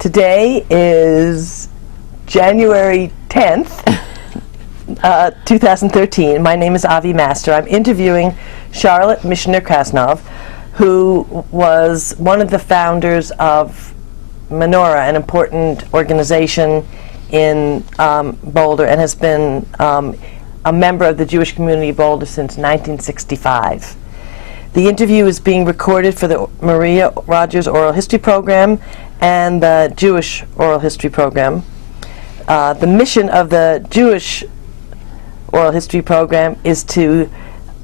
Today is January 10th, 2013. My name is Avi Master. I'm interviewing Charlotte Michener Krasnoff, who was one of the founders of MROHP, an important organization in Boulder, and has been a member of the Jewish community of Boulder since 1965. The interview is being recorded for the Maria Rogers Oral History Program and the Jewish Oral History Program. The mission of the Jewish Oral History Program is to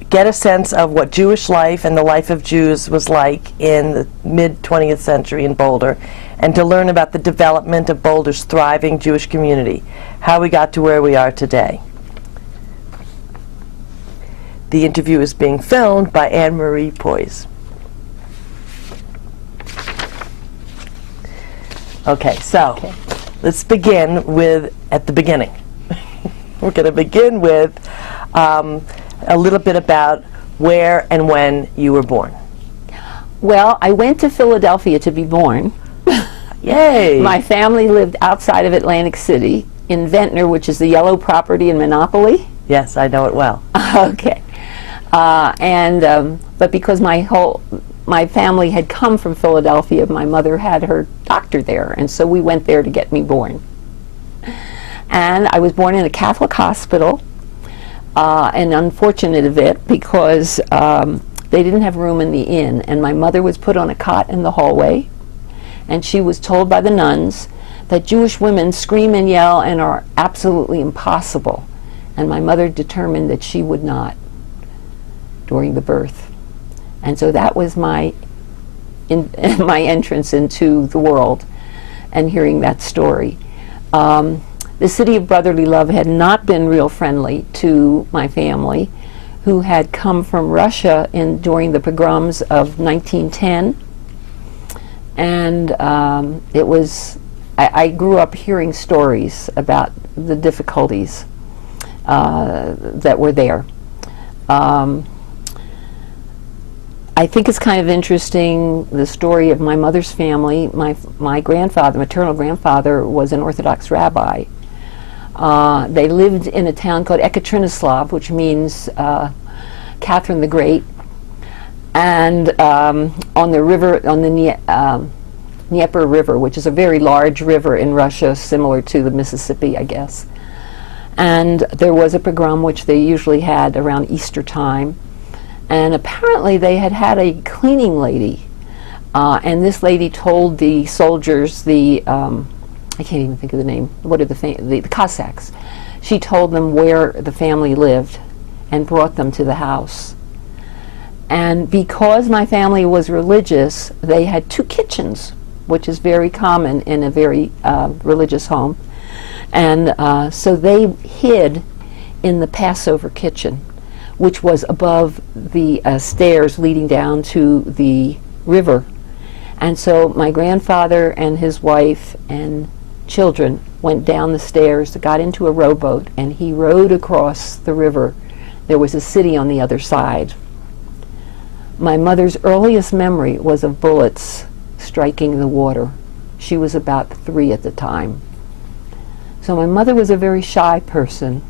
get a sense of what Jewish life and the life of Jews was like in the mid-20th century in Boulder, and to learn about the development of Boulder's thriving Jewish community, how we got to where we are today. The interview is being filmed by Anne-Marie Poise. Okay, so let's begin with at the beginning. We're going to begin with a little bit about where and when you were born. Well, I went to Philadelphia to be born. Yay! My family lived outside of Atlantic City in Ventnor, which is the yellow property in Monopoly. Yes, I know it well. Okay. But because my family had come from Philadelphia, my mother had her doctor there, and so we went there to get me born. And I was born in a Catholic hospital, and unfortunate of it because they didn't have room in the inn, and my mother was put on a cot in the hallway, and she was told by the nuns that Jewish women scream and yell and are absolutely impossible, and my mother determined that she would not during the birth. And so that was my entrance into the world, and hearing that story. The city of brotherly love had not been real friendly to my family, who had come from Russia during the pogroms of 1910. And I grew up hearing stories about the difficulties that were there. I think it's kind of interesting, the story of my mother's family. My grandfather, maternal grandfather, was an Orthodox rabbi. They lived in a town called Ekaterinoslav, which means Catherine the Great, and on the river, on the Dnieper River, which is a very large river in Russia, similar to the Mississippi, I guess. And there was a pogrom which they usually had around Easter time. And apparently they had had a cleaning lady, and this lady told the soldiers, I can't even think of the name, what are the Cossacks, she told them where the family lived and brought them to the house. And because my family was religious, they had two kitchens, which is very common in a very religious home. And so they hid in the Passover kitchen, which was above the stairs leading down to the river. And so my grandfather and his wife and children went down the stairs, got into a rowboat, and he rowed across the river. There was a city on the other side. My mother's earliest memory was of bullets striking the water. She was about 3 at the time. So my mother was a very shy person,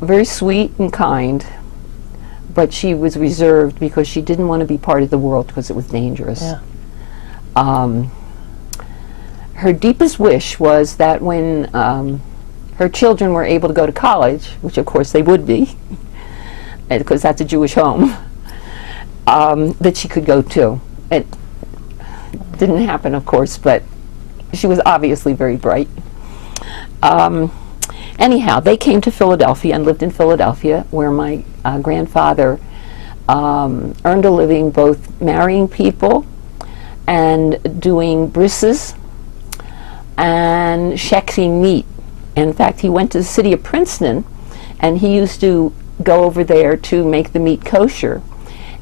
very sweet and kind, but she was reserved because she didn't want to be part of the world because it was dangerous. Yeah. Her deepest wish was that when her children were able to go to college, which of course they would be, because that's a Jewish home, that she could go too. It didn't happen, of course, but she was obviously very bright. Anyhow, they came to Philadelphia and lived in Philadelphia, where my grandfather earned a living both marrying people and doing brises and shechting meat. In fact, he went to the city of Princeton, and he used to go over there to make the meat kosher.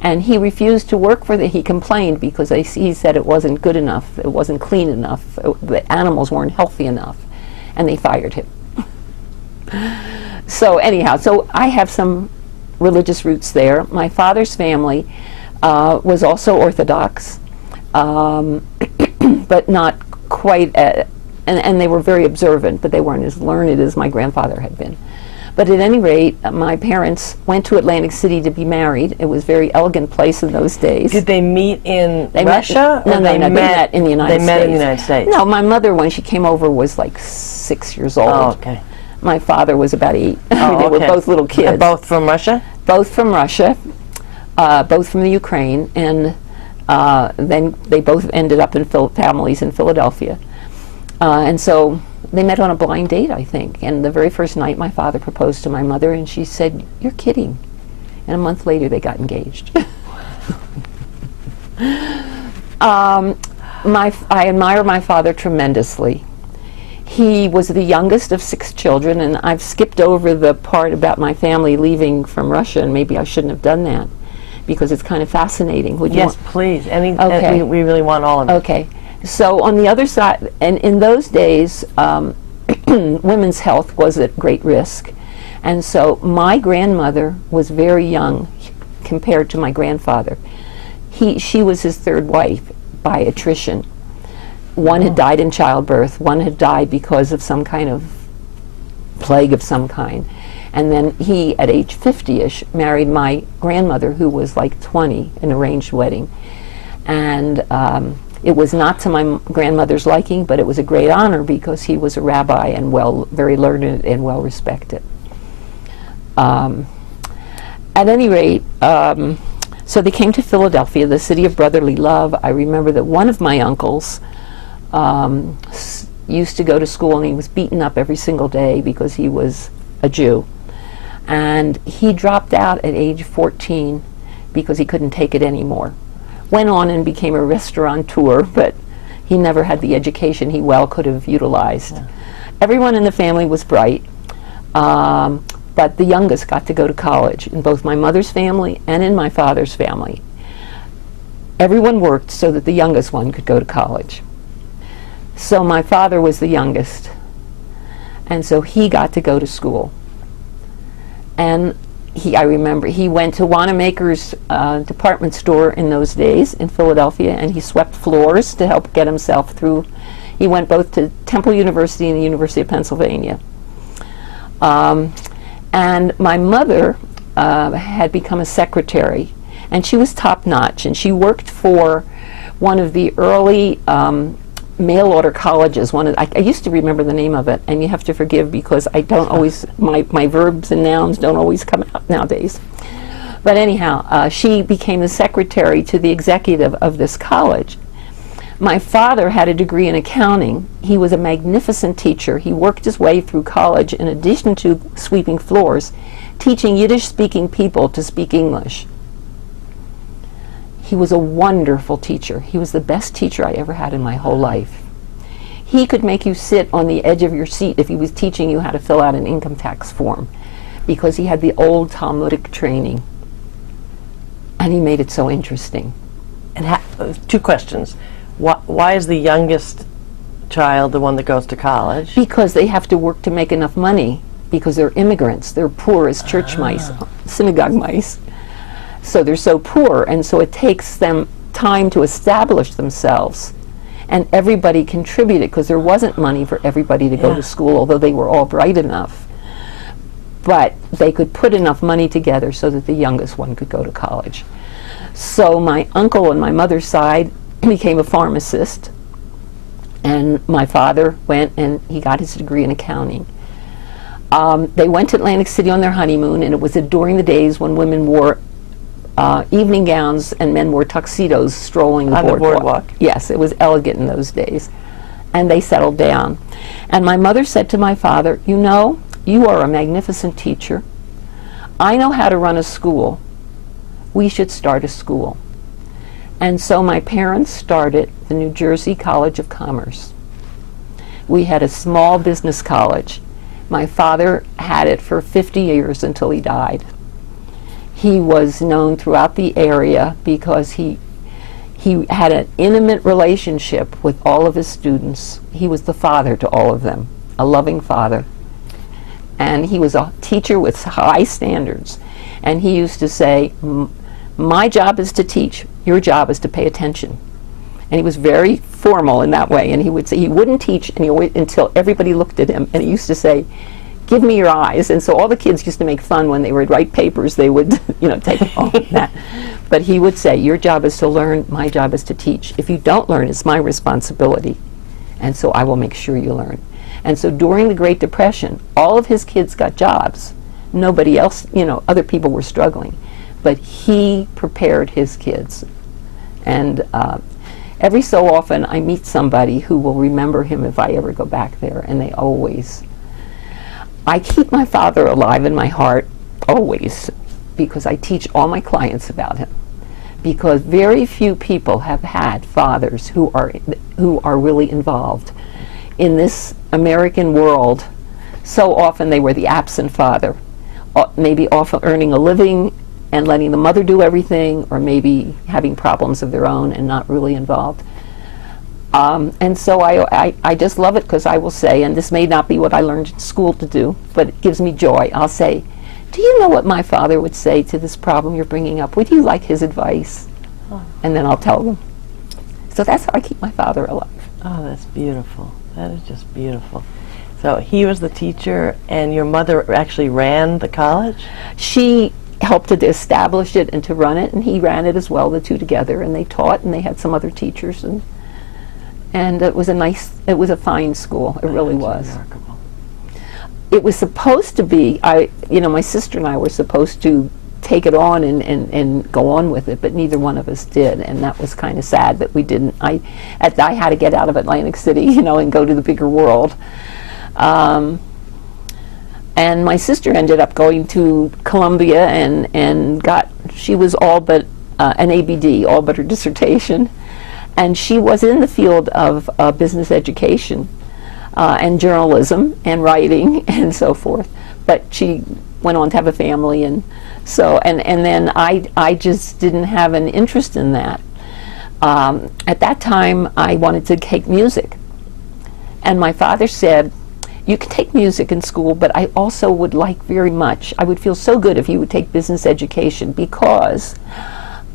And he refused to work for he complained because he said it wasn't good enough, it wasn't clean enough, the animals weren't healthy enough, and they fired him. So anyhow, so I have some religious roots there. My father's family was also Orthodox, but not quite, and they were very observant, but they weren't as learned as my grandfather had been. But at any rate, my parents went to Atlantic City to be married. It was a very elegant place in those days. Did they meet in They Russia? Met, no, they met in the United States. They met in the United States? No, my mother, when she came over, was like 6 years old. Oh, okay. My father was about 8. Oh, they were okay. both little kids. Both from Russia? Both from Russia, both from the Ukraine, and then they both ended up in families in Philadelphia. And so they met on a blind date, I think. And the very first night, my father proposed to my mother, and she said, "You're kidding." And a month later, they got engaged. I admire my father tremendously. He was the youngest of 6 children, and I've skipped over the part about my family leaving from Russia, and maybe I shouldn't have done that, because it's kind of fascinating. Would you Yes, please. Okay. We really want all of it. Okay. So on the other side, and in those days, women's health was at great risk. And so my grandmother was very young compared to my grandfather. She was his 3rd wife by attrition. One had died in childbirth, one had died because of some kind of plague of some kind. And then he, at age 50-ish, married my grandmother, who was like 20, an arranged wedding. And it was not to my grandmother's liking, but it was a great honor because he was a rabbi and very learned and well respected. At any rate, so they came to Philadelphia, the city of brotherly love. I remember that one of my uncles used to go to school, and he was beaten up every single day because he was a Jew. And he dropped out at age 14 because he couldn't take it anymore. Went on and became a restaurateur, but he never had the education he well could have utilized. Yeah. Everyone in the family was bright, but the youngest got to go to college in both my mother's family and in my father's family. Everyone worked so that the youngest one could go to college. So my father was the youngest, and so he got to go to school. And I remember he went to Wanamaker's department store in those days in Philadelphia, and he swept floors to help get himself through. He went both to Temple University and the University of Pennsylvania. And my mother had become a secretary, and she was top-notch, and she worked for one of the early mail-order colleges. I used to remember the name of it, and you have to forgive because I don't always, my verbs and nouns don't always come out nowadays. But anyhow, she became the secretary to the executive of this college. My father had a degree in accounting. He was a magnificent teacher. He worked his way through college in addition to sweeping floors, teaching Yiddish-speaking people to speak English. He was a wonderful teacher. He was the best teacher I ever had in my whole life. He could make you sit on the edge of your seat if he was teaching you how to fill out an income tax form, because he had the old Talmudic training. And he made it so interesting. And 2 questions. Why is the youngest child the one that goes to college? Because they have to work to make enough money, because they're immigrants. They're poor as church mice, synagogue mice. So they're so poor, and so it takes them time to establish themselves. And everybody contributed, because there wasn't money for everybody to go to school, although they were all bright enough. But they could put enough money together so that the youngest one could go to college. So my uncle on my mother's side became a pharmacist, and my father went and he got his degree in accounting. They went to Atlantic City on their honeymoon, and it was during the days when women wore evening gowns and men wore tuxedos strolling the boardwalk. Yes, it was elegant in those days. And they settled down. And my mother said to my father, "You know, you are a magnificent teacher. I know how to run a school. We should start a school." And so my parents started the New Jersey College of Commerce. We had a small business college. My father had it for 50 years until he died. He was known throughout the area because he had an intimate relationship with all of his students. He was the father to all of them, a loving father. And he was a teacher with high standards. And he used to say, "My job is to teach, your job is to pay attention." And he was very formal in that way. And he would say he wouldn't teach until everybody looked at him. And he used to say, "Give me your eyes." And so all the kids used to make fun when they would write papers. They would, take all of that. But he would say, "Your job is to learn. My job is to teach. If you don't learn, it's my responsibility. And so I will make sure you learn." And so during the Great Depression, all of his kids got jobs. Nobody else, other people were struggling. But he prepared his kids. And every so often I meet somebody who will remember him if I ever go back there, and they always. I keep my father alive in my heart, always, because I teach all my clients about him. Because very few people have had fathers who are really involved in this American world. So often they were the absent father, maybe often earning a living and letting the mother do everything, or maybe having problems of their own and not really involved. And so I just love it, because I will say, and this may not be what I learned in school to do, but it gives me joy. I'll say, "Do you know what my father would say to this problem you're bringing up? Would you like his advice?" And then I'll tell them. So that's how I keep my father alive. Oh, that's beautiful. That is just beautiful. So he was the teacher, and your mother actually ran the college? She helped to establish it and to run it, and he ran it as well, the two together, and they taught, and they had some other teachers, and it was a fine school. It really was. Remarkable. It was supposed to be, my sister and I were supposed to take it on and go on with it, but neither one of us did, and that was kind of sad that we didn't. I had to get out of Atlantic City, and go to the bigger world. And my sister ended up going to Columbia and she was all but an ABD, all but her dissertation. And she was in the field of business education and journalism and writing and so forth. But she went on to have a family, and so and then I just didn't have an interest in that. At that time, I wanted to take music, and my father said, "You can take music in school, but I also would like very much, I would feel so good if you would take business education, because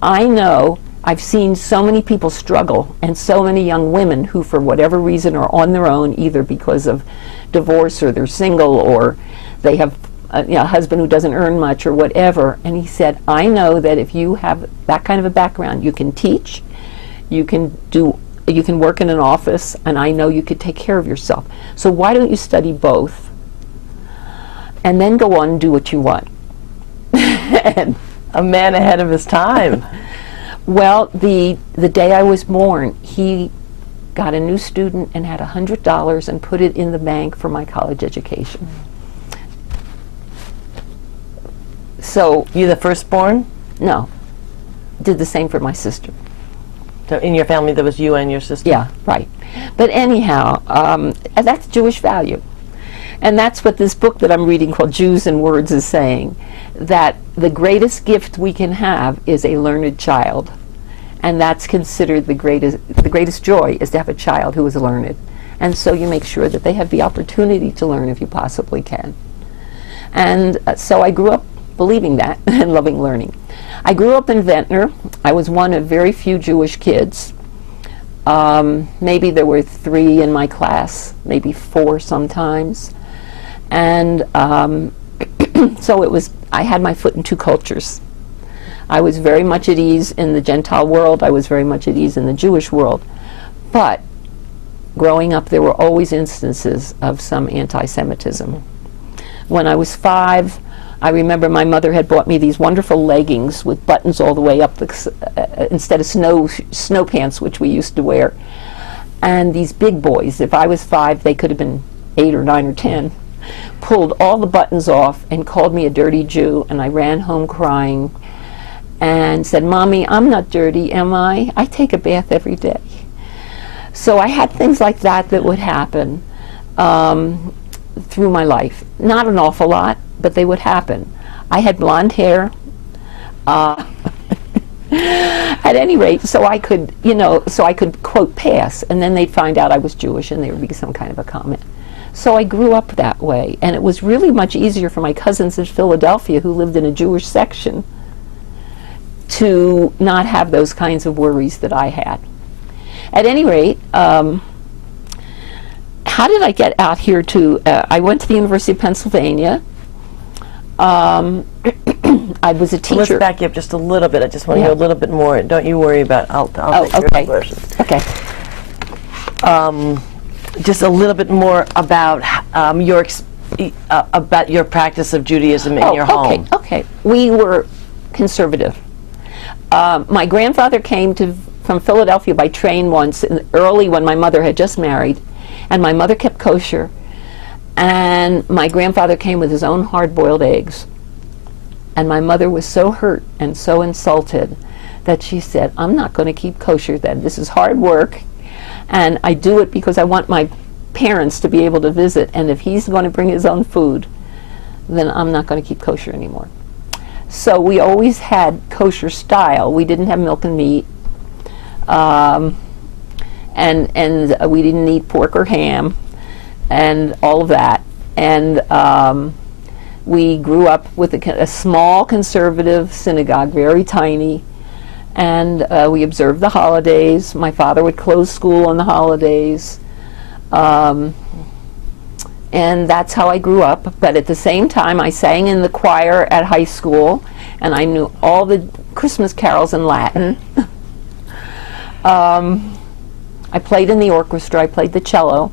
I know I've seen so many people struggle, and so many young women who, for whatever reason, are on their own, either because of divorce, or they're single, or they have a husband who doesn't earn much, or whatever." And he said, "I know that if you have that kind of a background, you can teach, you can work in an office, and I know you could take care of yourself. So why don't you study both, and then go on and do what you want?" And a man ahead of his time. Well, the day I was born, he got a new student and had $100 and put it in the bank for my college education. So You the firstborn? no, did the same for my sister. So in your family there was you and your sister? Yeah, right. But anyhow, and that's Jewish value. And that's what this book that I'm reading called Jews and Words is saying, that the greatest gift we can have is a learned child. And that's considered the greatest joy, is to have a child who is learned. And so you make sure that they have the opportunity to learn if you possibly can. And so I grew up believing that and loving learning. I grew up in Ventnor. I was one of very few Jewish kids. Maybe there were 3 in my class, maybe 4 sometimes. And so I had my foot in 2 cultures. I was very much at ease in the Gentile world. I was very much at ease in the Jewish world. But growing up, there were always instances of some anti-Semitism. When I was 5, I remember my mother had bought me these wonderful leggings with buttons all the way up, instead of snow pants, which we used to wear. And these big boys, if I was 5, they could have been 8 or 9 or 10, pulled all the buttons off and called me a dirty Jew, and I ran home crying and said, "Mommy, I'm not dirty, am I? I take a bath every day." So I had things like that would happen through my life. Not an awful lot, but they would happen. I had blonde hair. At any rate, so I could quote pass, and then they'd find out I was Jewish, and there would be some kind of a comment. So I grew up that way, and it was really much easier for my cousins in Philadelphia who lived in a Jewish section to not have those kinds of worries that I had. At any rate, how did I get out here to, I went to the University of Pennsylvania. I was a teacher. Let's back you up just a little bit. I just want to hear a little bit more. Don't you worry about. I'll take okay. your version. Okay. Just a little bit more about about your practice of Judaism in your home. Okay. We were conservative. My grandfather came from Philadelphia by train once, early when my mother had just married, and my mother kept kosher. And my grandfather came with his own hard-boiled eggs. And my mother was so hurt and so insulted that she said, I'm not going to keep kosher then. This is hard work, and I do it because I want my parents to be able to visit, and if he's going to bring his own food, then I'm not going to keep kosher anymore. So we always had kosher style. We didn't have milk and meat, and we didn't eat pork or ham, and all of that. And we grew up with a small conservative synagogue, very tiny, and we observed the holidays. My father would close school on the holidays, and that's how I grew up. But at the same time, I sang in the choir at high school, and I knew all the Christmas carols in Latin. I played in the orchestra, I played the cello.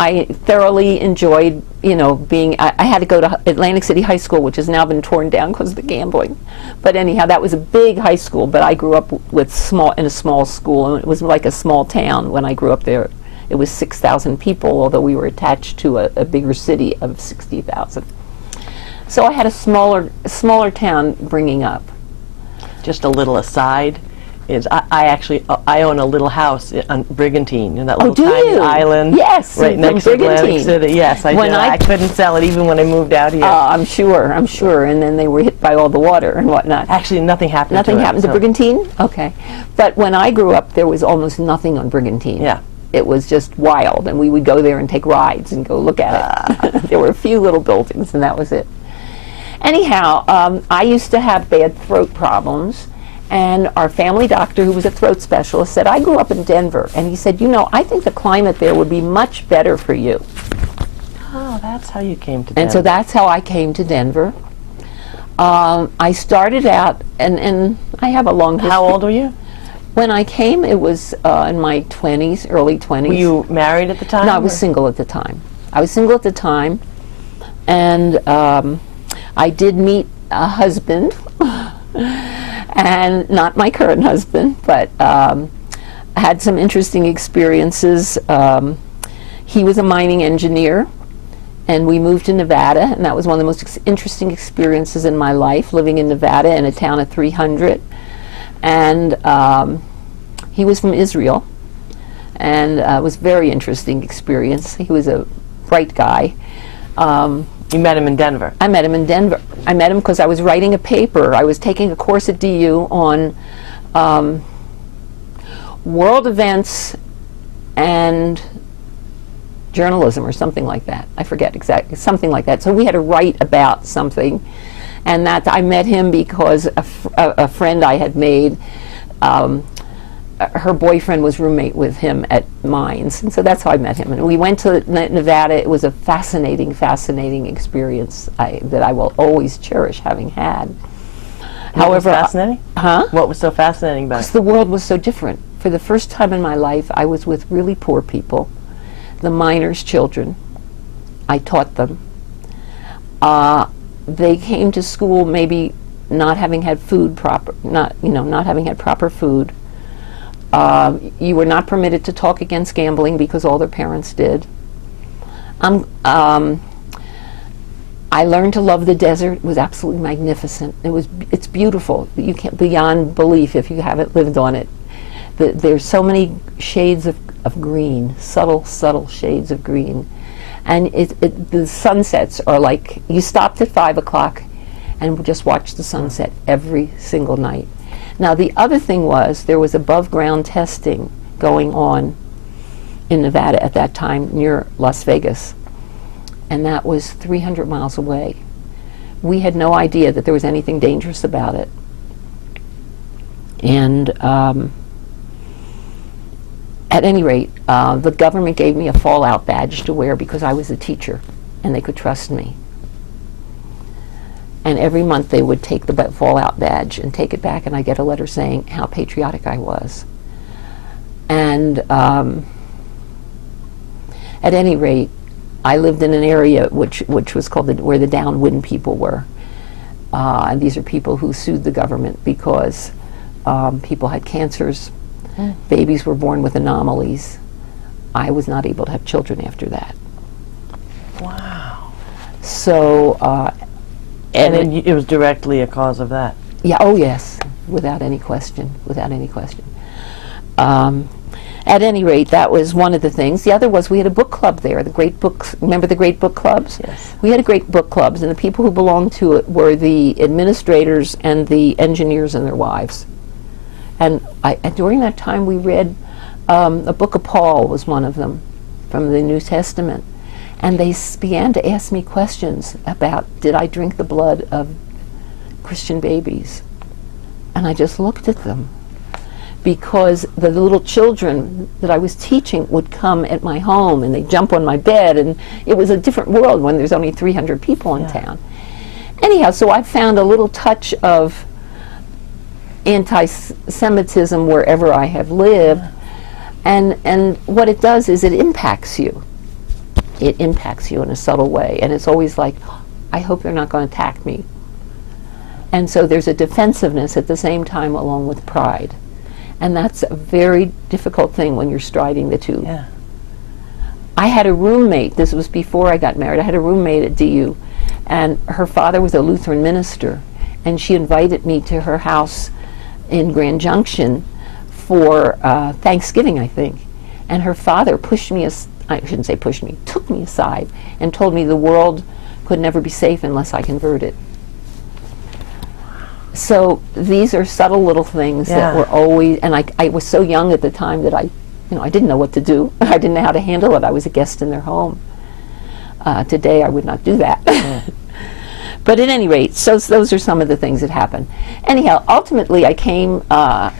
I thoroughly enjoyed, being, I had to go to Atlantic City High School, which has now been torn down because of the gambling. But anyhow, that was a big high school, but I grew up in a small school, and it was like a small town when I grew up there. It was 6,000 people, although we were attached to a bigger city of 60,000. So I had a smaller town bringing up. Just a little aside. I own a little house on Brigantine, in that little tiny island. Yes, right next to Atlantic City. Yes, I did. I couldn't sell it even when I moved out here. I'm sure. And then they were hit by all the water and whatnot. Actually, nothing happened. Nothing happened to Brigantine? Okay. But when I grew up, there was almost nothing on Brigantine. Yeah. It was just wild, and we would go there and take rides and go look at it. There were a few little buildings, and that was it. Anyhow, I used to have bad throat problems. And our family doctor, who was a throat specialist, said, I grew up in Denver. And he said, I think the climate there would be much better for you. Oh, that's how you came to Denver. And so that's how I came to Denver. I started out, and I have a long history. How old were you? When I came, it was in my 20s, early 20s. Were you married at the time? No, I was single at the time. And I did meet a husband. And not my current husband, but I had some interesting experiences. He was a mining engineer, and we moved to Nevada, and that was one of the most interesting experiences in my life, living in Nevada in a town of 300. And he was from Israel, and it was a very interesting experience. He was a bright guy. You met him in Denver? I met him in Denver. I met him because I was writing a paper. I was taking a course at DU on world events and journalism or something like that. I forget exactly, something like that. So we had to write about something, and that I met him because a friend I had made, her boyfriend was roommate with him at Mines, and so that's how I met him. And we went to Nevada. It was a fascinating, fascinating experience that I will always cherish having had. What was fascinating? Huh? What was so fascinating about it? Because the world was so different. For the first time in my life, I was with really poor people, the miners' children. I taught them. They came to school maybe not having had food proper, not having had proper food. You were not permitted to talk against gambling because all their parents did. I learned to love the desert. It was absolutely magnificent. It's beautiful. You can't, beyond belief if you haven't lived on it. There's so many shades of green, subtle shades of green. And the sunsets are like, you stopped at 5 o'clock and just watched the sunset every single night. Now the other thing was, there was above ground testing going on in Nevada at that time near Las Vegas, and that was 300 miles away. We had no idea that there was anything dangerous about it. And at any rate, the government gave me a fallout badge to wear because I was a teacher and they could trust me. And every month they would take the fallout badge and take it back, and I get a letter saying how patriotic I was. And at any rate, I lived in an area which was called where the downwind people were. And these are people who sued the government because people had cancers, babies were born with anomalies. I was not able to have children after that. Wow. So, and it was directly a cause of that. yeah, oh yes, without any question, without any question. At any rate, that was one of the things. The other was we had a book club there, the great books, remember the great book clubs? Yes. We had a great book clubs, and the people who belonged to it were the administrators and the engineers and their wives. And during that time we read a book of Paul was one of them, from the New Testament. And they began to ask me questions about, did I drink the blood of Christian babies? And I just looked at them, because the little children that I was teaching would come at my home and they'd jump on my bed, and it was a different world when there's only 300 people in town. Anyhow, so I found a little touch of anti-Semitism wherever I have lived, and what it does is it impacts you. It impacts you in a subtle way, and it's always like, I hope they're not going to attack me. And so there's a defensiveness at the same time along with pride. And that's a very difficult thing when you're striding the two. Yeah. I had a roommate, this was before I got married, I had a roommate at DU, and her father was a Lutheran minister, and she invited me to her house in Grand Junction for Thanksgiving, I think. And her father pushed me, I shouldn't say pushed me, took me aside and told me the world could never be safe unless I converted. So these are subtle little things that were always, and I was so young at the time that I didn't know what to do. I didn't know how to handle it. I was a guest in their home. Today I would not do that. But at any rate, so those are some of the things that happened. Anyhow, ultimately I came, I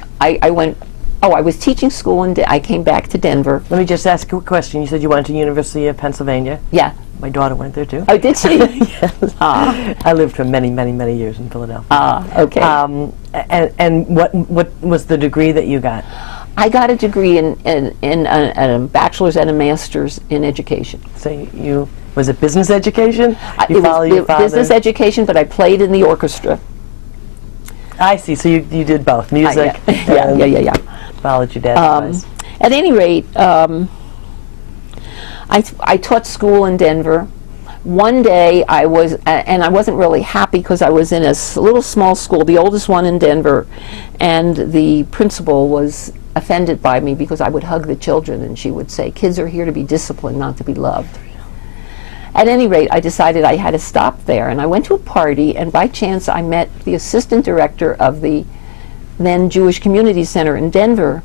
was teaching school and I came back to Denver. Let me just ask you a question. You said you went to University of Pennsylvania. Yeah. My daughter went there too. Oh, did she? Yes. I lived for many, many, many years in Philadelphia. Okay. And what was the degree that you got? I got a degree in a bachelor's and a master's in education. So was it business education? It was business education, but I played in the orchestra. I see. So you did both, music. Yeah. Followed your dad's advice. At any rate, I taught school in Denver. One day I was, and I wasn't really happy because I was in a little small school, the oldest one in Denver, and the principal was offended by me because I would hug the children, and she would say, kids are here to be disciplined, not to be loved. At any rate, I decided I had to stop there, and I went to a party, and by chance I met the assistant director of the then Jewish Community Center in Denver,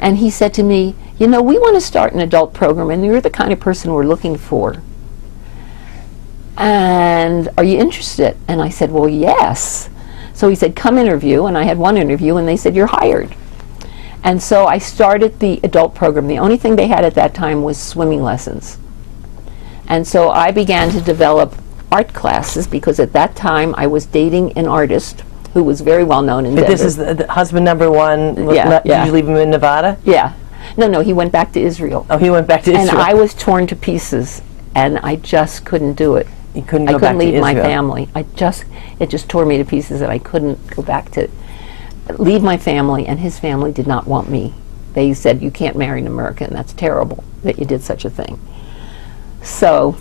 and he said to me, we want to start an adult program, and you're the kind of person we're looking for. And are you interested? And I said, well, yes. So he said, come interview, and I had one interview, and they said, you're hired. And so I started the adult program. The only thing they had at that time was swimming lessons. And so I began to develop art classes, because at that time I was dating an artist who was very well known in Denver. This is the husband number one. Did you leave him in Nevada? Yeah. No, he went back to Israel. Oh, he went back to Israel. And I was torn to pieces, and I just couldn't do it. You couldn't go back to Israel? I couldn't leave my family. It just tore me to pieces, and I couldn't go back to leave my family, and his family did not want me. They said, you can't marry an American. That's terrible that you did such a thing. So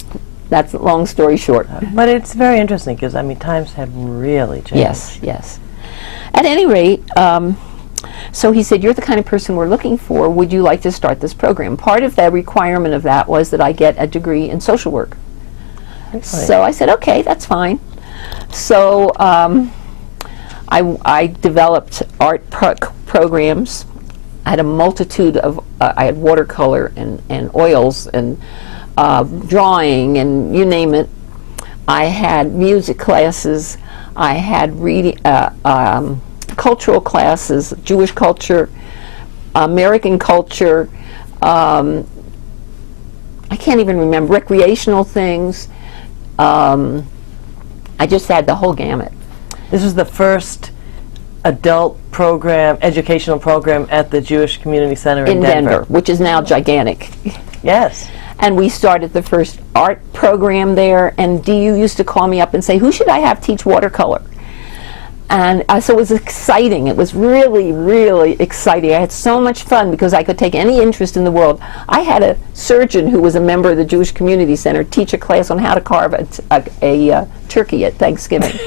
that's a long story short. But it's very interesting, because, times have really changed. Yes. At any rate, so he said, you're the kind of person we're looking for. Would you like to start this program? Part of the requirement of that was that I get a degree in social work. Really? So I said, okay, that's fine. So I developed art programs. I had a multitude of, I had watercolor and oils and drawing and you name it. I had music classes. I had reading, cultural classes, Jewish culture, American culture, I can't even remember, recreational things. I just had the whole gamut. This was the first adult program, educational program at the Jewish Community Center in Denver, which is now gigantic. Yes. And we started the first art program there, and DU used to call me up and say, who should I have teach watercolor? And so it was exciting. It was really, really exciting. I had so much fun because I could take any interest in the world. I had a surgeon who was a member of the Jewish Community Center teach a class on how to carve a turkey at Thanksgiving.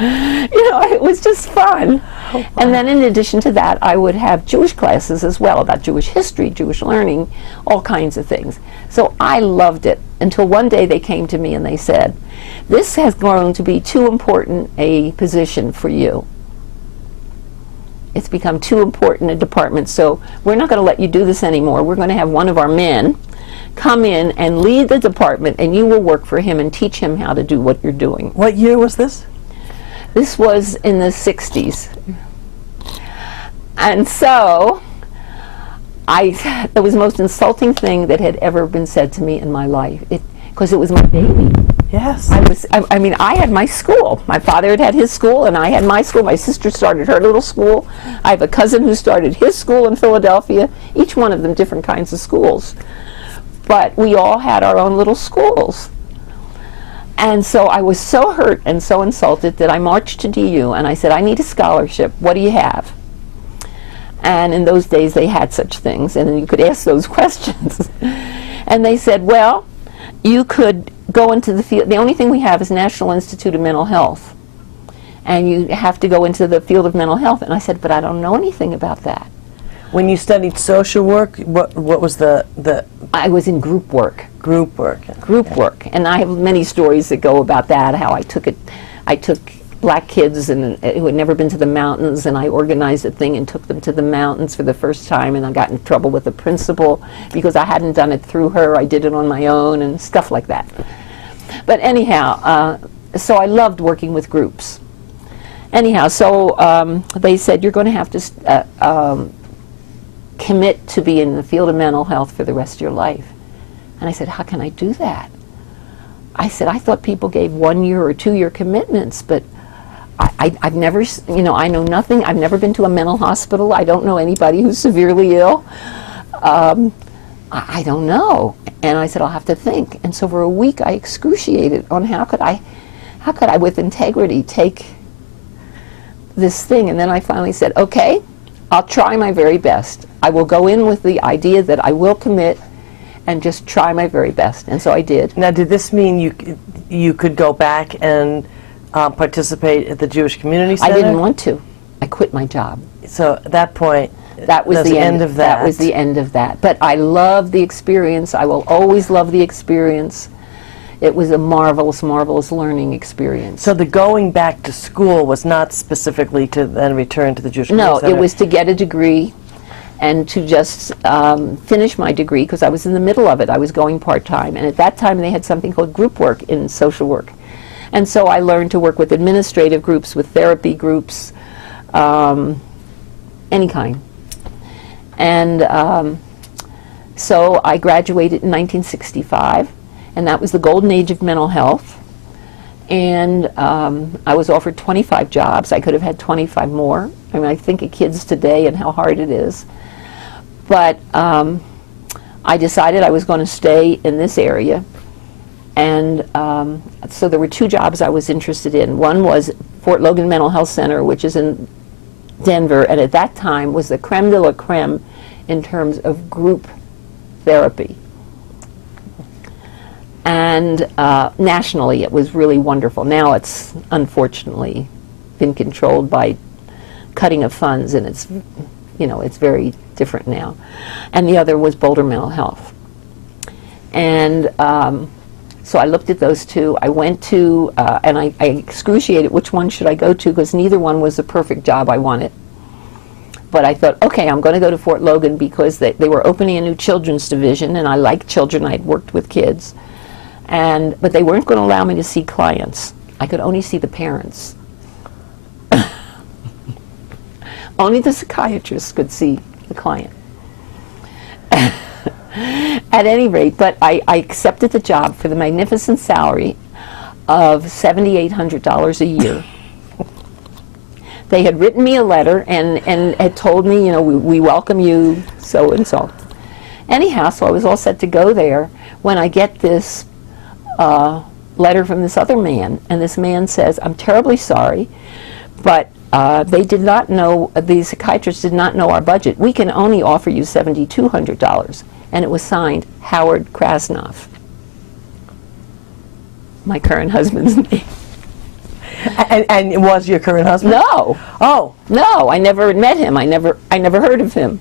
You know, it was just fun. Oh, wow. And then in addition to that, I would have Jewish classes as well about Jewish history, Jewish learning, all kinds of things. So I loved it until one day they came to me and they said, this has grown to be too important a position for you. It's become too important a department, so we're not going to let you do this anymore. We're going to have one of our men come in and lead the department, and you will work for him and teach him how to do what you're doing. What year was this? This was in the 60s. And so, it was the most insulting thing that had ever been said to me in my life, because it was my baby. Yes. I mean, I had my school. My father had had his school, and I had my school. My sister started her little school. I have a cousin who started his school in Philadelphia, each one of them different kinds of schools. But we all had our own little schools. And so I was so hurt and so insulted that I marched to DU and I said, I need a scholarship. What do you have? And in those days they had such things, and you could ask those questions. And they said, well, you could go into the field. The only thing we have is National Institute of Mental Health. And you have to go into the field of mental health. And I said, but I don't know anything about that. When you studied social work, what was the I was in group work. Group work. Group work. And I have many stories that go about that, how I took black kids who had never been to the mountains, and I organized a thing and took them to the mountains for the first time, and I got in trouble with the principal because I hadn't done it through her. I did it on my own and stuff like that. But anyhow, so I loved working with groups. Anyhow, so they said, you're going to have to commit to be in the field of mental health for the rest of your life. And I said, how can I do that? I said, I thought people gave 1 year or 2 year commitments, but I've never, you know, I know nothing. I've never been to a mental hospital. I don't know anybody who's severely ill. I don't know. And I said, I'll have to think. And so for a week I excruciated on how could I with integrity take this thing. And then I finally said, okay, I'll try my very best. I will go in with the idea that I will commit and just try my very best. And so I did. Now, did this mean you could go back and participate at the Jewish Community Center? I didn't want to. I quit my job. So at that point, that was the end of that. That was the end of that. But I love the experience. I will always love the experience. It was a marvelous, marvelous learning experience. So the going back to school was not specifically to then return to the Jewish Community Center? No, it was to get a degree and to just finish my degree, because I was in the middle of it. I was going part-time, and at that time they had something called group work in social work. And so I learned to work with administrative groups, with therapy groups, any kind. And so I graduated in 1965, and that was the golden age of mental health. And I was offered 25 jobs. I could have had 25 more. I mean, I think of kids today and how hard it is. But I decided I was going to stay in this area. And so there were 2 jobs I was interested in. One was Fort Logan Mental Health Center, which is in Denver, and at that time was the creme de la creme in terms of group therapy. And nationally it was really wonderful. Now it's unfortunately been controlled by cutting of funds, and it's, you know, it's very different now. And the other was Boulder Mental Health. And so I looked at those 2. I went to, and I excruciated which one should I go to, because neither one was the perfect job I wanted. But I thought, okay, I'm going to go to Fort Logan because they were opening a new children's division, and I liked children. I'd worked with kids. But they weren't going to allow me to see clients. I could only see the parents. Only the psychiatrist could see the client. At any rate, but I accepted the job for the magnificent salary of $7,800 a year. They had written me a letter and had told me, you know, we welcome you, so and so. Anyhow, so I was all set to go there when I get this letter from this other man, and this man says, I'm terribly sorry, but they did not know, the psychiatrists did not know our budget. We can only offer you $7,200. And it was signed Howard Krasnoff, my current husband's name. And it was your current husband? No. Oh. No, I never met him. I never heard of him.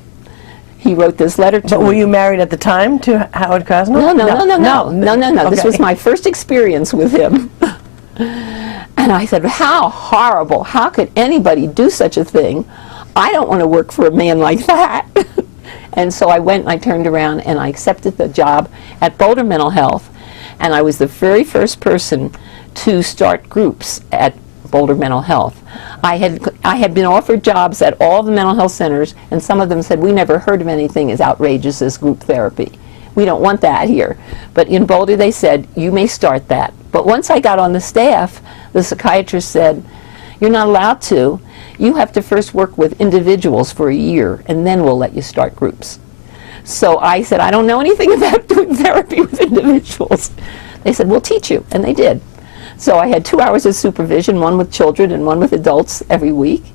He wrote this letter to me. But were you married at the time to Howard Krasnoff? No. Okay. This was my first experience with him. And I said, how horrible. How could anybody do such a thing? I don't want to work for a man like that. And so I went and I turned around and I accepted the job at Boulder Mental Health. And I was the very first person to start groups at Boulder Mental Health. I had been offered jobs at all the mental health centers, and some of them said, we never heard of anything as outrageous as group therapy. We don't want that here. But in Boulder they said, you may start that. But once I got on the staff, the psychiatrist said, you're not allowed to. You have to first work with individuals for a year, and then we'll let you start groups. So I said, I don't know anything about doing therapy with individuals. They said, we'll teach you, and they did. So I had 2 hours of supervision, one with children and one with adults every week.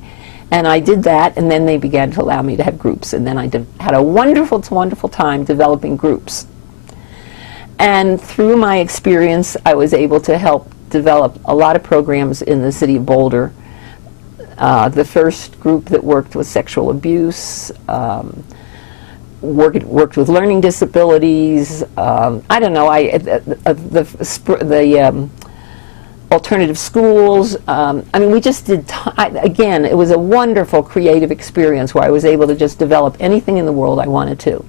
And I did that, and then they began to allow me to have groups. And then I had a wonderful, wonderful time developing groups. And through my experience, I was able to help develop a lot of programs in the city of Boulder. The first group that worked with sexual abuse, worked with learning disabilities. I don't know. The alternative schools. I mean, we just did. Again, it was a wonderful creative experience where I was able to just develop anything in the world I wanted to.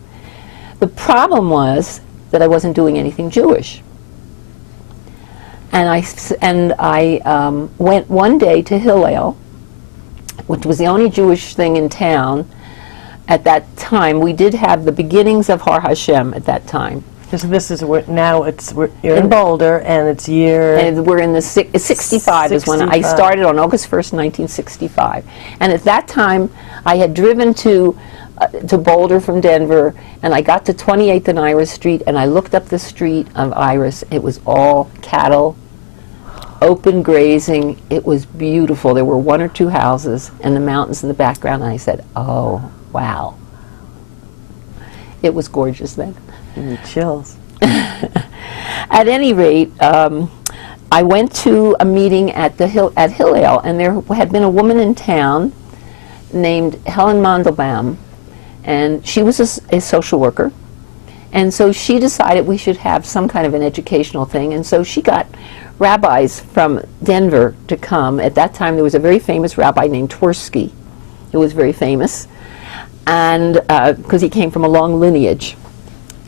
The problem was that I wasn't doing anything Jewish. And I went one day to Hillel, which was the only Jewish thing in town at that time. We did have the beginnings of Har Hashem at that time. So this is where now you're in Boulder, and it's year. And we're in the 65 is when I started on August 1st, 1965. And at that time, I had driven to Boulder from Denver, and I got to 28th and Iris Street, and I looked up the street of Iris. It was all cattle, open grazing. It was beautiful. There were one or two houses and the mountains in the background, and I said, oh, wow. It was gorgeous then. Give me chills. At any rate, I went to a meeting at Hillel, and there had been a woman in town named Helen Mandelbaum, and she was a social worker, and so she decided we should have some kind of an educational thing, and so she got rabbis from Denver to come. At that time there was a very famous rabbi named Twersky who was very famous, and because he came from a long lineage.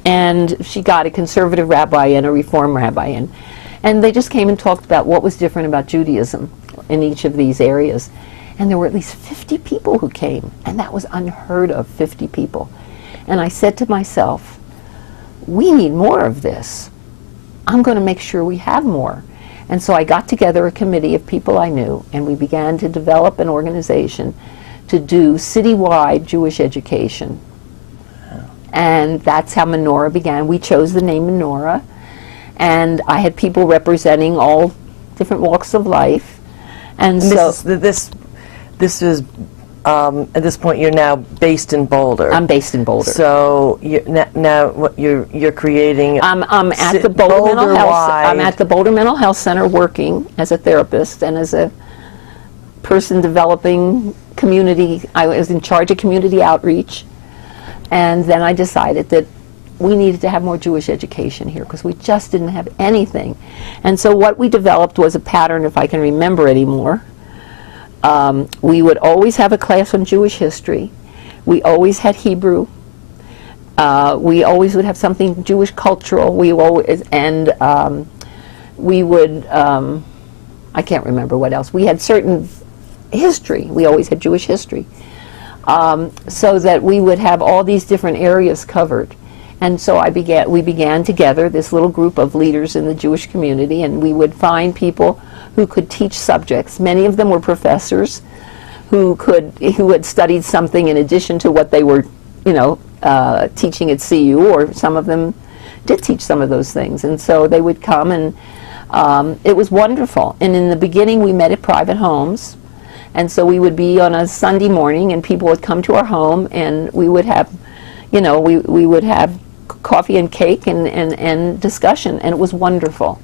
And she got a conservative rabbi and a reform rabbi in. And they just came and talked about what was different about Judaism in each of these areas. And there were at least 50 people who came, and that was unheard of, 50 people. And I said to myself, we need more of this. I'm going to make sure we have more. And so I got together a committee of people I knew, and we began to develop an organization to do citywide Jewish education. And that's how Menorah began. We chose the name Menorah, and I had people representing all different walks of life. And so this is at this point you're now based in Boulder. I'm based in Boulder. So now what you're creating. I'm at the Boulder Mental Health. I'm at the Boulder Mental Health Center working as a therapist and as a person developing community. I was in charge of community outreach. And then I decided that we needed to have more Jewish education here because we just didn't have anything. And so what we developed was a pattern, if I can remember anymore. We would always have a class on Jewish history. We always had Hebrew. We always would have something Jewish cultural. We always, and we would, I can't remember what else. We had certain history. We always had Jewish history. so that we would have all these different areas covered. And so we began together, this little group of leaders in the Jewish community, and we would find people who could teach subjects. Many of them were professors who had studied something in addition to what they were, teaching at CU, or some of them did teach some of those things. And so they would come, and it was wonderful. And in the beginning, we met at private homes. And so we would be on a Sunday morning, and people would come to our home, and we would have, we would have coffee and cake and discussion, and it was wonderful.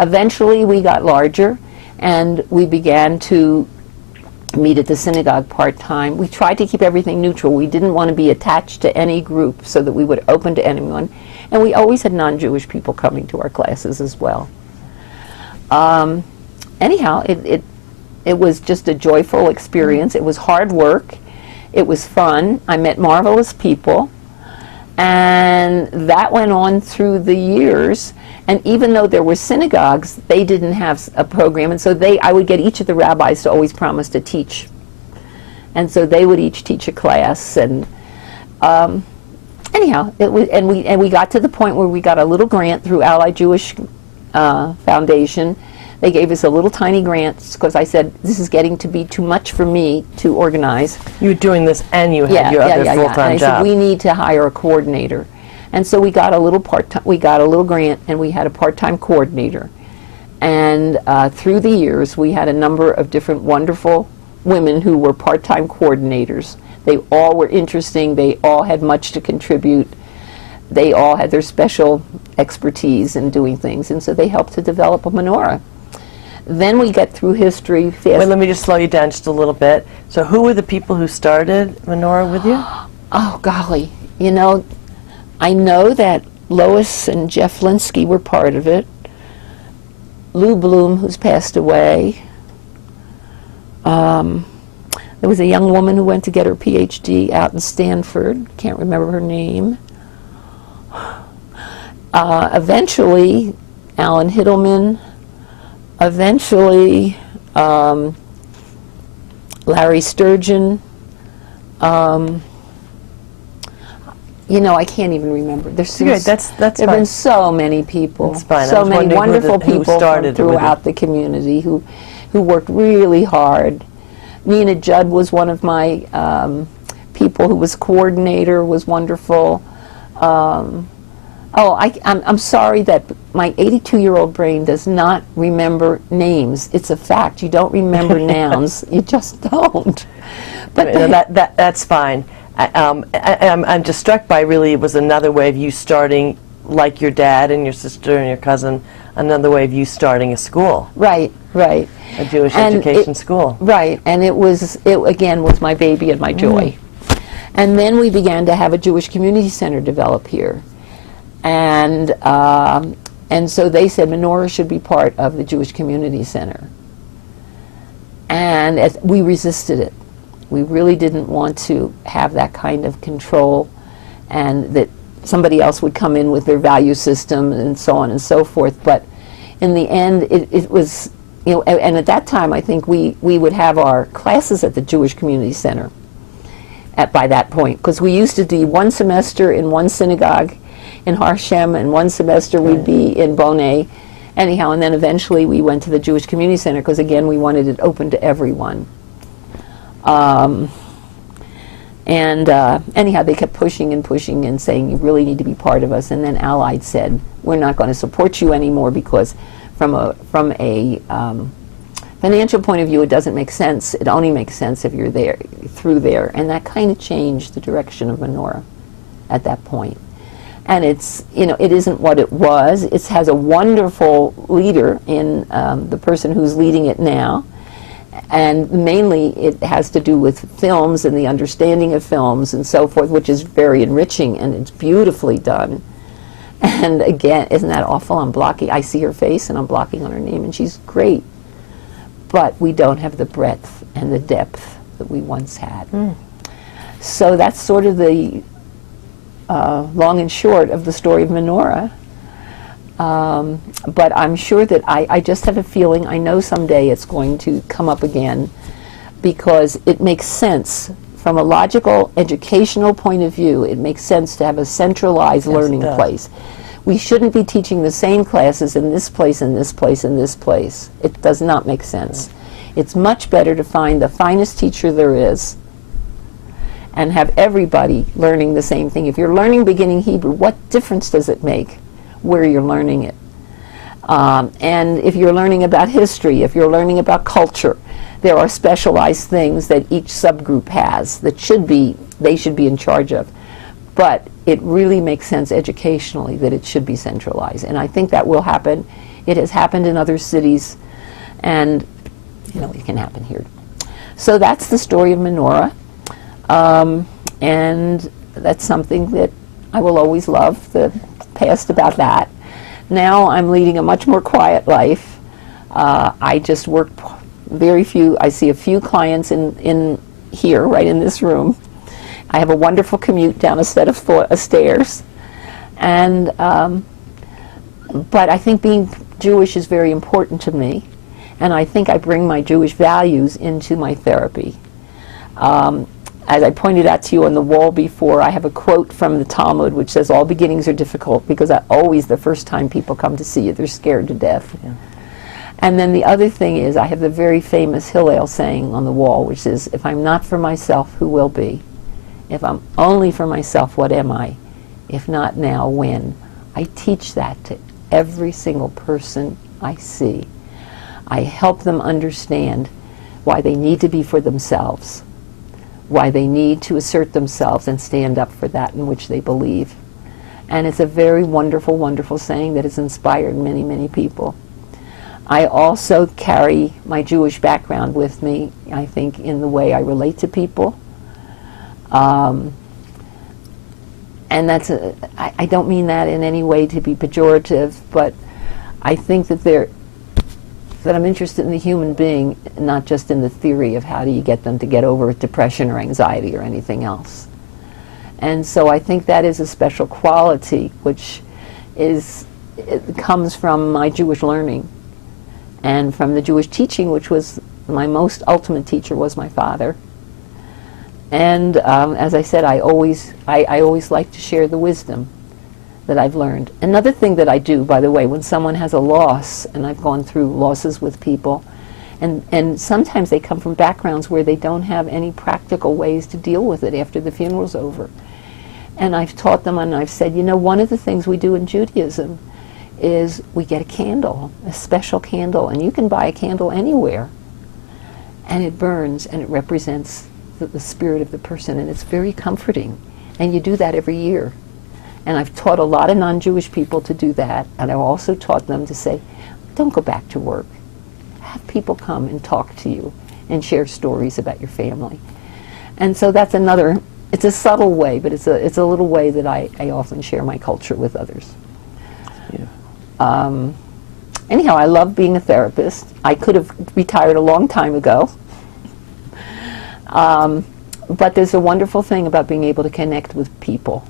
Eventually, we got larger, and we began to meet at the synagogue part-time. We tried to keep everything neutral. We didn't want to be attached to any group so that we would open to anyone. And we always had non-Jewish people coming to our classes as well. Anyhow, it was just a joyful experience. It was hard work. It was fun. I met marvelous people. And that went on through the years. And even though there were synagogues, they didn't have a program. And so I would get each of the rabbis to always promise to teach. And so they would each teach a class. And anyhow, we got to the point where we got a little grant through Allied Jewish Foundation. They gave us a little tiny grant because I said, this is getting to be too much for me to organize. You were doing this and you had your other full-time and job. I said, we need to hire a coordinator. And so we got a little grant, and we had a part-time coordinator. And through the years, we had a number of different wonderful women who were part-time coordinators. They all were interesting. They all had much to contribute. They all had their special expertise in doing things, and so they helped to develop a menorah. Then we get through history fast. Wait, let me just slow you down just a little bit. So who were the people who started menorah with you? Oh, golly. I know that Lois and Jeff Linsky were part of it. Lou Bloom, who's passed away. There was a young woman who went to get her PhD out in Stanford. Can't remember her name. Eventually, Alan Hittleman. Eventually, Larry Sturgeon. I can't even remember. There's that's there've been so many people, so many wonderful people from throughout the community who worked really hard. Nina Judd was one of my people who was coordinator, was wonderful. I'm sorry that my 82-year-old brain does not remember names. It's a fact. You don't remember nouns. You just don't. But that's fine. I'm just struck by, really, it was another way of you starting, like your dad and your sister and your cousin, another way of you starting a school. Right. A Jewish education school. Right, and it again was my baby and my joy. And then we began to have a Jewish community center develop here. And so they said menorah should be part of the Jewish Community Center. And we resisted it. We really didn't want to have that kind of control, and that somebody else would come in with their value system and so on and so forth. But in the end, it was, and at that time I think we would have our classes at the Jewish Community Center by that point, because we used to do one semester in one synagogue in Harshem, and one semester we'd be in Bonnet. Anyhow, and then eventually we went to the Jewish Community Center because, again, we wanted it open to everyone. Anyhow, they kept pushing and saying, you really need to be part of us. And then Allied said, we're not going to support you anymore because from a financial point of view, it doesn't make sense. It only makes sense if you're there, through there. And that kind of changed the direction of menorah at that point. And it's, it isn't what it was. It has a wonderful leader in the person who's leading it now. And mainly it has to do with films and the understanding of films and so forth, which is very enriching, and it's beautifully done. And again, isn't that awful? I see her face and I'm blocking on her name, and she's great. But we don't have the breadth and the depth that we once had. So that's sort of the long and short of the story of menorah. But I'm sure that I just have a feeling, I know someday it's going to come up again, because it makes sense from a logical educational point of view, it makes sense to have a centralized learning place. We shouldn't be teaching the same classes in this place, in this place, in this place. It does not make sense. It's much better to find the finest teacher there is and have everybody learning the same thing. If you're learning beginning Hebrew, what difference does it make where you're learning it? And if you're learning about history, if you're learning about culture, there are specialized things that each subgroup has that they should be in charge of. But it really makes sense educationally that it should be centralized. And I think that will happen. It has happened in other cities, and it can happen here. So that's the story of Menorah. And that's something that I will always love, the past about that. Now I'm leading a much more quiet life. I just work very few, I see a few clients in here, right in this room. I have a wonderful commute down a set of stairs. And, but I think being Jewish is very important to me. And I think I bring my Jewish values into my therapy. As I pointed out to you on the wall before, I have a quote from the Talmud which says, all beginnings are difficult, because always the first time people come to see you, they're scared to death. Yeah. And then the other thing is, I have the very famous Hillel saying on the wall, which is, if I'm not for myself, who will be? If I'm only for myself, what am I? If not now, when? I teach that to every single person I see. I help them understand why they need to be for themselves, why they need to assert themselves and stand up for that in which they believe. And it's a very wonderful, wonderful saying that has inspired many, many people. I also carry my Jewish background with me, I think, in the way I relate to people. And that's I don't mean that in any way to be pejorative, but I think that I'm interested in the human being, not just in the theory of how do you get them to get over depression or anxiety or anything else. And so I think that is a special quality which it comes from my Jewish learning and from the Jewish teaching, which was my most ultimate teacher was my father. And as I said, I always like to share the wisdom that I've learned. Another thing that I do, by the way, when someone has a loss, and I've gone through losses with people, and sometimes they come from backgrounds where they don't have any practical ways to deal with it after the funeral's over. And I've taught them, and I've said, one of the things we do in Judaism is we get a candle, a special candle, and you can buy a candle anywhere, and it burns, and it represents the spirit of the person, and it's very comforting. And you do that every year. And I've taught a lot of non-Jewish people to do that, and I've also taught them to say, don't go back to work. Have people come and talk to you and share stories about your family. And so that's another, it's a subtle way, but it's a little way that I often share my culture with others. Yeah. Anyhow, I love being a therapist. I could have retired a long time ago. But there's a wonderful thing about being able to connect with people.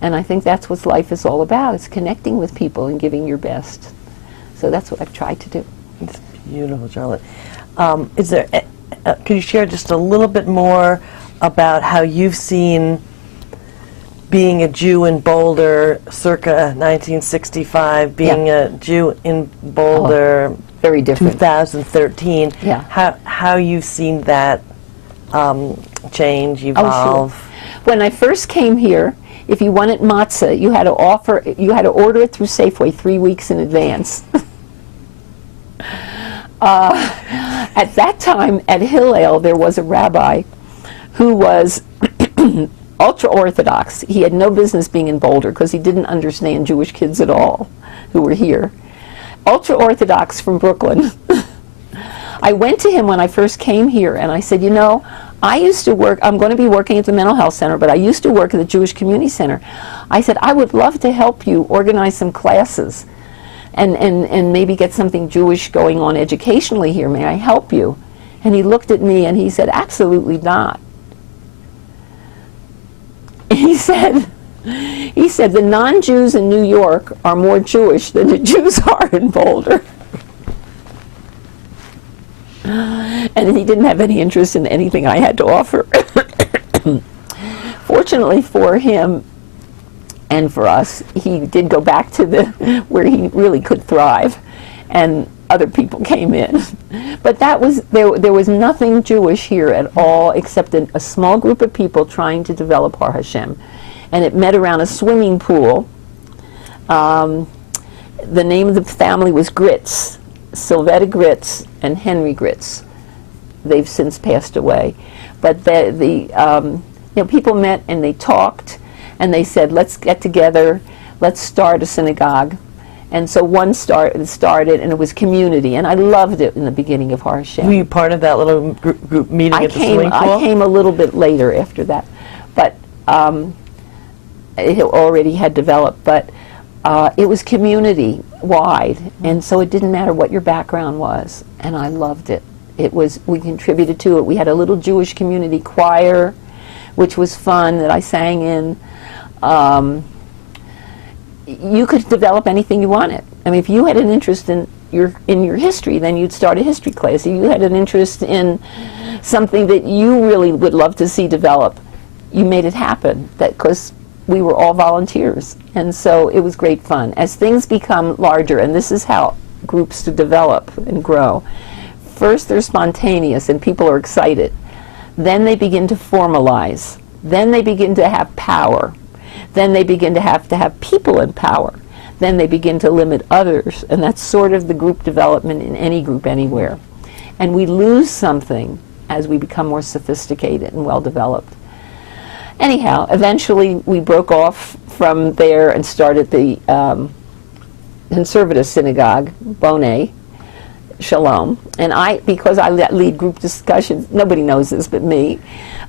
And I think that's what life is all about. It's connecting with people and giving your best. So that's what I've tried to do. It's beautiful, Charlotte. Could you share just a little bit more about how you've seen being a Jew in Boulder circa 1965, being a Jew in Boulder very different. 2013, how you've seen that change, evolve? Oh, sure. When I first came here, if you wanted matzah, you had to order it through Safeway 3 weeks in advance. At that time, at Hillel, there was a rabbi who was ultra-Orthodox. He had no business being in Boulder because he didn't understand Jewish kids at all who were here. Ultra-Orthodox from Brooklyn. I went to him when I first came here, and I said, I used to work, I'm going to be working at the mental health center, but I used to work at the Jewish Community Center. I said, I would love to help you organize some classes and maybe get something Jewish going on educationally here. May I help you? And he looked at me and he said, absolutely not. He said, the non-Jews in New York are more Jewish than the Jews are in Boulder. And he didn't have any interest in anything I had to offer. Fortunately for him and for us, he did go back to where he really could thrive, and other people came in. But that was there was nothing Jewish here at all, except a small group of people trying to develop Har Hashem, and it met around a swimming pool. The name of the family was Gritz, Sylvetta Gritz and Henry Gritz. They've since passed away, but people met and they talked, and they said, let's get together, let's start a synagogue. And so one started, and it was community, and I loved it in the beginning of Har Hashem. Were you part of that little group meeting at the swimming pool? I came a little bit later after that, but it already had developed. But it was community-wide, and so it didn't matter what your background was, and I loved it. We contributed to it. We had a little Jewish community choir, which was fun, that I sang in. You could develop anything you wanted. I mean, if you had an interest in your history, then you'd start a history class. If you had an interest in something that you really would love to see develop, you made it happen. Because we were all volunteers, and so it was great fun. As things become larger, and this is how groups develop and grow. First, they're spontaneous, and people are excited. Then they begin to formalize. Then they begin to have power. Then they begin to have people in power. Then they begin to limit others, and that's sort of the group development in any group anywhere. And we lose something as we become more sophisticated and well-developed. Anyhow, eventually we broke off from there and started the conservative synagogue, Boneh Shalom. And because I lead group discussions, nobody knows this but me,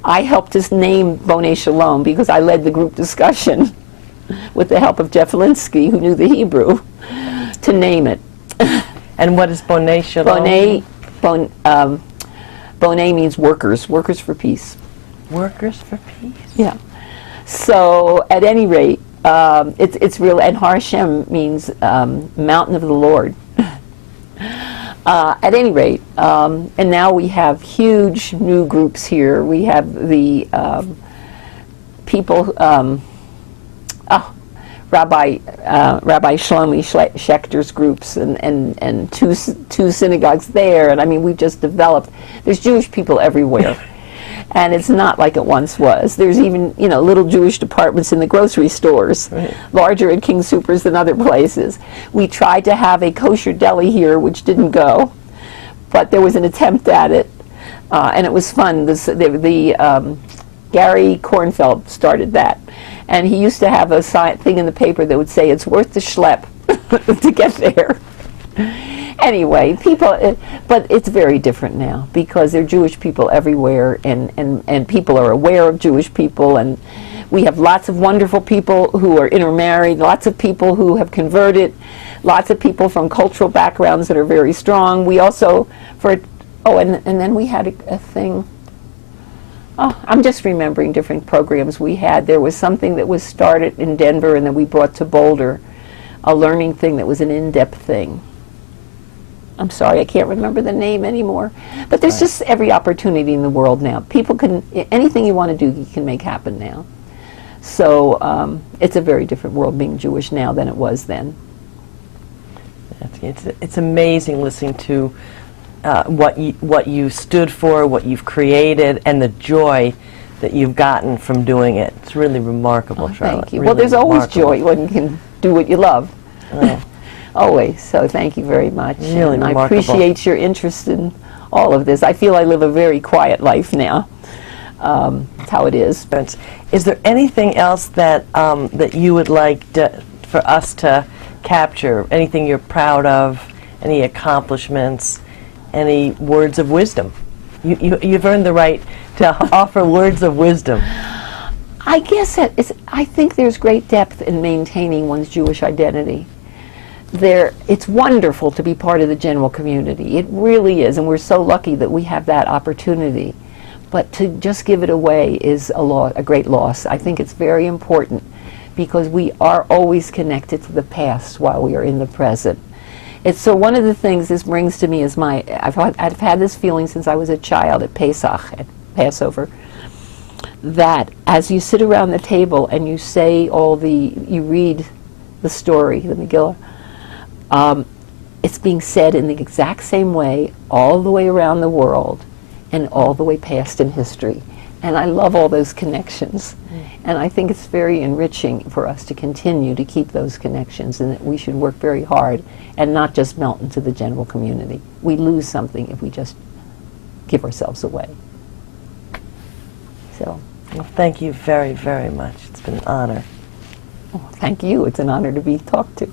I helped us name Boneh Shalom because I led the group discussion with the help of Jeff Linsky, who knew the Hebrew, to name it. And what is Boneh Shalom? Boneh means workers for peace. Workers for peace? Yeah. So at any rate, it's real, and Har Hashem means mountain of the Lord. At any rate, and now we have huge new groups here. We have the people, Rabbi Shlomi Schechter's groups, and two synagogues there. And I mean, we've just developed. There's Jewish people everywhere. And it's not like it once was. There's even, little Jewish departments in the grocery stores, right, larger at King Soopers than other places. We tried to have a kosher deli here, which didn't go, but there was an attempt at it, and it was fun. Gary Kornfeld started that, and he used to have a thing in the paper that would say, it's worth the schlep to get there. Anyway, but it's very different now because there are Jewish people everywhere, and people are aware of Jewish people, and we have lots of wonderful people who are intermarried, lots of people who have converted, lots of people from cultural backgrounds that are very strong. We also, and then we had a thing, I'm just remembering different programs we had. There was something that was started in Denver and then we brought to Boulder, a learning thing that was an in-depth thing. I'm sorry, I can't remember the name anymore. But there's just every opportunity in the world now. People anything you want to do, you can make happen now. So it's a very different world being Jewish now than it was then. It's amazing listening to what you stood for, what you've created, and the joy that you've gotten from doing it. It's really remarkable, Charlotte. Thank you. Really well, there's always remarkable. joy when you can do what you love. Yeah. Always. So thank you very much. Really and remarkable. I appreciate your interest in all of this. I feel I live a very quiet life now. That's how it is. Is there anything else that you would like for us to capture? Anything you're proud of? Any accomplishments? Any words of wisdom? You've earned the right to offer words of wisdom. I guess I think there's great depth in maintaining one's Jewish identity. It's wonderful to be part of the general community. It really is, and we're so lucky that we have that opportunity. But to just give it away is a great loss. I think it's very important because we are always connected to the past while we are in the present. So one of the things this brings to me is I've had this feeling since I was a child at Pesach, at Passover. that as you sit around the table and you say you read the story, the Megillah, it's being said in the exact same way all the way around the world and all the way past in history. And I love all those connections. And I think it's very enriching for us to continue to keep those connections, and that we should work very hard and not just melt into the general community. We lose something if we just give ourselves away. So, Well, thank you very, very much. It's been an honor. thank you. It's an honor to be talked to.